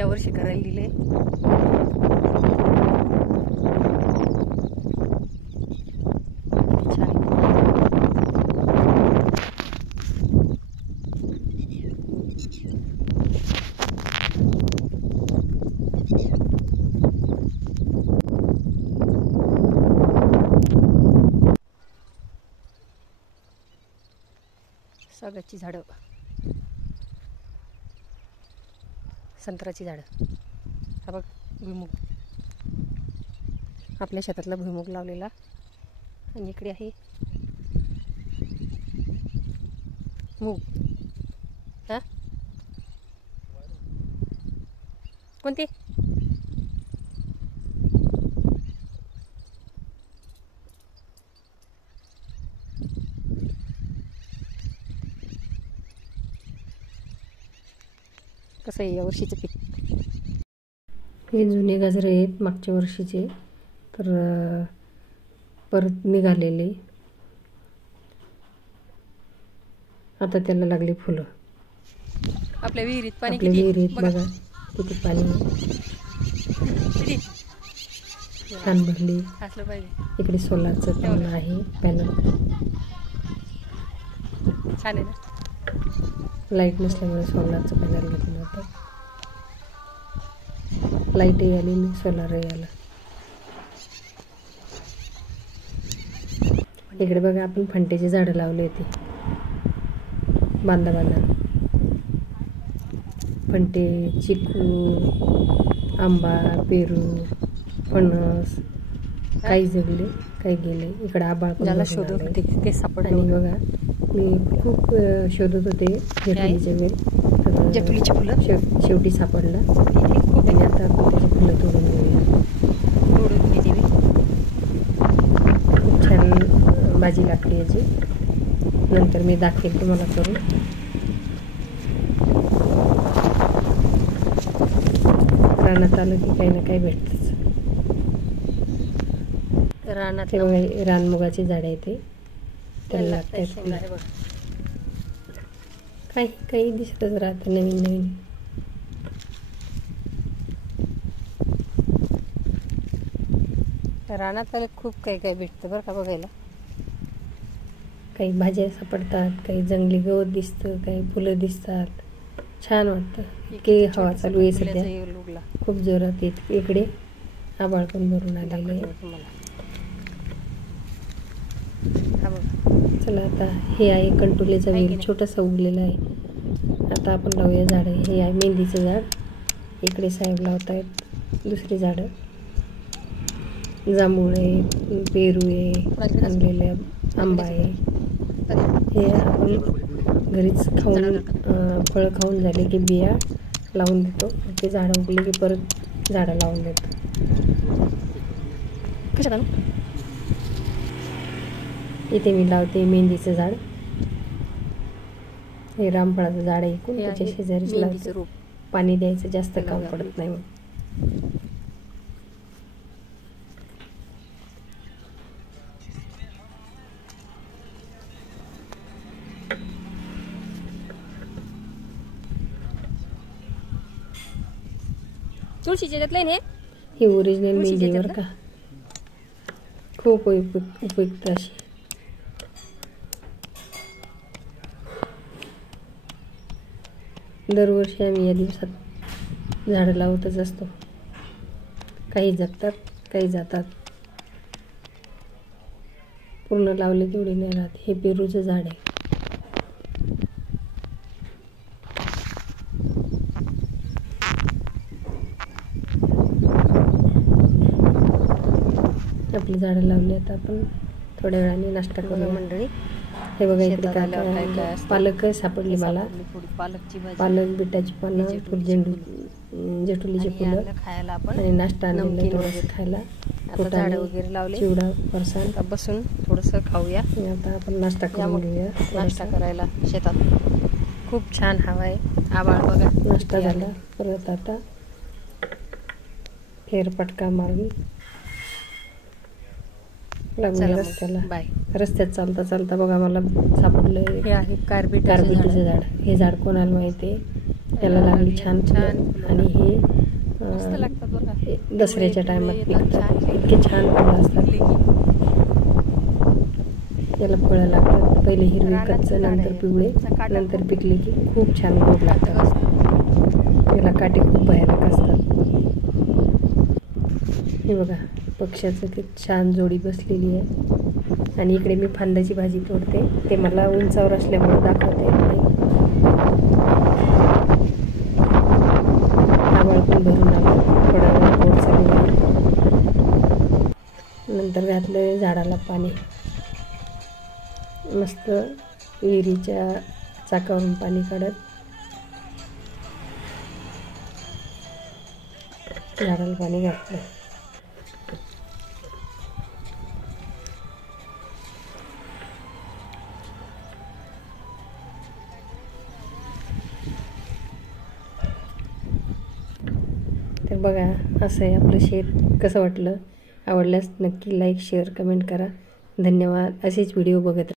यावर्षी करायला दिले. सागाची झाडं, संत्र्याची झाडं. हा बघ भुईमुग, आपल्या शेतातला भुईमुग लावलेला. आणि इकडे आहे मूग. हा कोणते? कसं आहे यावर्षीचं पीक? हे जुने गाजरे आहेत मागच्या वर्षीचे, तर परत निघालेले. आता त्याला लागली फुलं. आपल्या विहिरीत पाणी, आपल्या विहिरीत बघा किती पाणी छान भरली. असलं पाहिजे. इकडे सोलारचं पॅनल आहे. पॅनल छान आहे ना. लाईट नसल्यामुळे सोलारचं पॅनल घेतलं होतं. लाईटही आली आणि सोलारही आला. इकडे बघा आपण फंट्याची झाडं लावली होती बांधा बांधा. फंटे, चिकू, आंबा, पेरू, फणस, काही जगले काही गेले. इकडे आबाळ पण शोधत होते ते सापडले. आणि बघा मी खूप शोधत होते जेटुलीच्या वेल, तर जेटुलीची फुलं शेवटी सापडला. आणि आता आपण त्याची फुलं तोडून घेऊया. तोडून घेते. खूप छान भाजी लागते याची. नंतर मी दाखवेल तुम्हाला करून. रानात आलं की काही ना काही भेटतंच. रानात रानमुगाची झाडं आहे ते, त्याला लागतात. काही काही दिसतच राहतं नवीन नवीन. रानात आले खूप काही काही भेटतं बरं का बघायला. काही भाज्या सापडतात, काही जंगली गवत दिसतं, काही फुलं दिसतात. छान वाटतं. इतकी हवा चालू आहे सध्या खूप जोरात. इकडे आभाळ पण भरून आलेलं आहे. चला आता हे आहे कंटोलीचा वेल, छोटासा उगलेला आहे. आता आपण लावूया झाडं. हे आहे मेहंदीचं झाड. इकडे साहेब लावत आहेत दुसरी झाडं. जांभूळ आहे, पेरू आहे, आणलेल्या आंबा आहे. हे आपण घरीच खाऊन फळं खाऊन झाले की बिया लावून देतो. ते झाडं उगले की परत झाडं लावून देतो. कशाला इथे मी लावते मेहंदीचं झाड. हे रामफळाचं झाड आहे. इकडून त्याच्या शेजारीच लावते. पाणी द्यायचं जास्त काम पडत नाही. मग तुळशीच्या त्यातलं नाही ही ओरिजिनल मेहंदी बरं का. खूप उपयुक्त अशी. दरवर्षी आम्ही या दिवसात झाडं लावतच असतो. काही जगतात, काही जातात. पूर्ण लावले तेवढे नाही राहत. हे पेरूचं झाड आहे. आपली झाडं लावली. आता आपण थोड्या वेळाने नाश्ता करू मंडळी. हे बघा इकडे काय पालक सापडली मला. पालक, बिटाची पानं, फुलझेंडू, जेटुलीची फुलं खायला आपण. आणि नाश्ता आणलेला थोडंसं खायला. झाडं वगैरे लावले, चिवडा, फरसाण. बसून थोडंसं खाऊया. आता आपण नाश्ता करून घेऊया. नाश्ता करायला शेतात खूप छान हवा आहे. आभाळ बघा. नाश्ता झाला. परत आता फेरफटका मारून रस्त्याला. बाय. रस्त्यात चालता चालता बघा मला सापडलं हे आहे कार्बिटाचं झाड. हे झाड कोणाला माहिती आहे याला लागली छान फुलं आणि हे दसऱ्याच्या टायमात पिकतात. इतके छान फुलं असतात. याला फळं लागतात. पहिले हिरवे कच्चे, नंतर पिवळे, नंतर पिकले की खूप छान गोड लागतात. याला काटे खूप भयानक असतात. हे बघा पक्ष्याचं किती छान जोडी बसलेली आहे. आणि इकडे मी फांद्याची भाजी तोडते. ते मला उंचावर असल्यामुळे दाखवता येत नाही. आभाळ पण भरून आलं. थोडा वेळ पाऊस चालू आहे. नंतर घातलं झाडाला पाणी. मस्त विहिरीच्या चाकावरून पाणी काढत झाडाला पाणी घातलं. तर बघा असं आहे आपलं शेत. कसं वाटलं? आवडल्यास नक्की लाईक शेअर कमेंट करा. धन्यवाद. असेच व्हिडिओ बघत